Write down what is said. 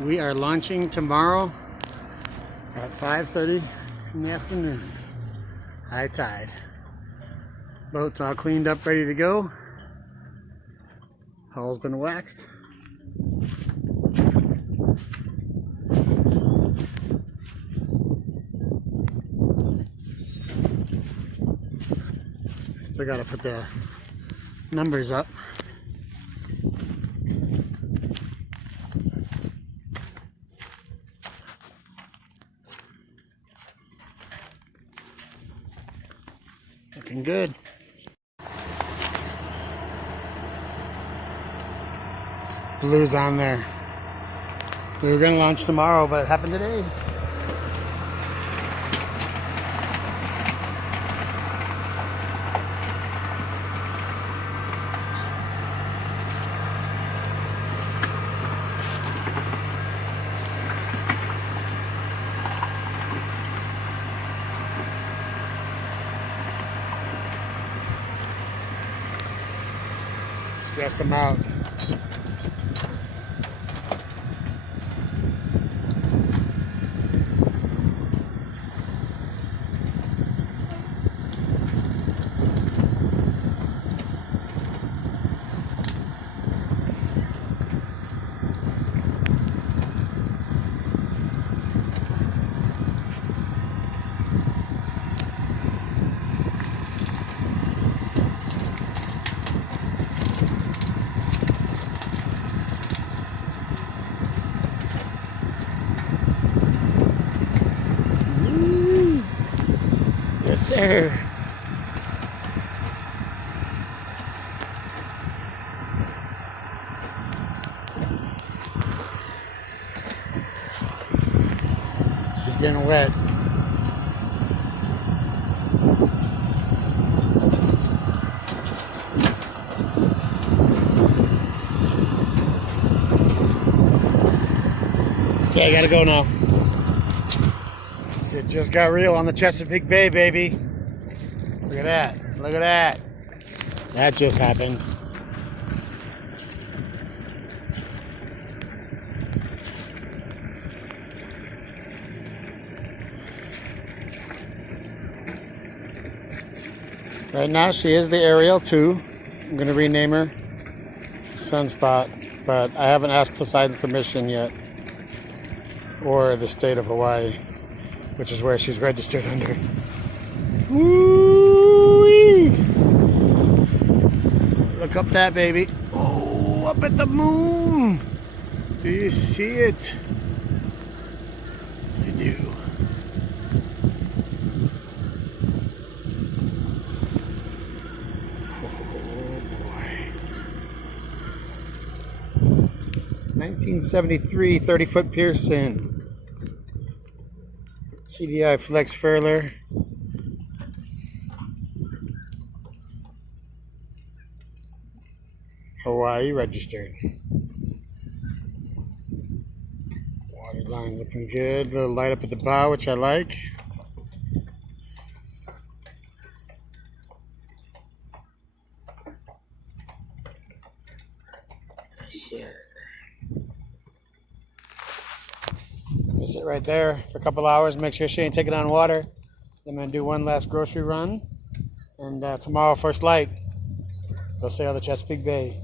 We are launching tomorrow at 5:30 in the afternoon. High tide. Boat's all cleaned up, ready to go. Hull's been waxed. Still gotta put the numbers up. Looking good. Blue's on there. We were gonna launch tomorrow, but it happened today. Stress them out. Yes, sir. She's getting wet. Okay, I gotta go now. It just got real on the Chesapeake Bay, baby. Look at that. Look at that. That just happened. Right now, she is the Ariel 2. I'm going to rename her Sunspot, but I haven't asked Poseidon's permission yet, or the state of Hawaii, which is where she's registered under. Woo-wee! Look up that baby. Oh, up at the moon. Do you see it? I do. Oh boy. 1973 30-foot Pearson. CDI flex furler. Hawaii registered. Water line's looking good. Little light up at the bow, which I like. Yes, sir. I'll sit right there for a couple hours, make sure she ain't taking on water. Then I'm gonna do one last grocery run, and tomorrow first light, go sail the Chesapeake Bay.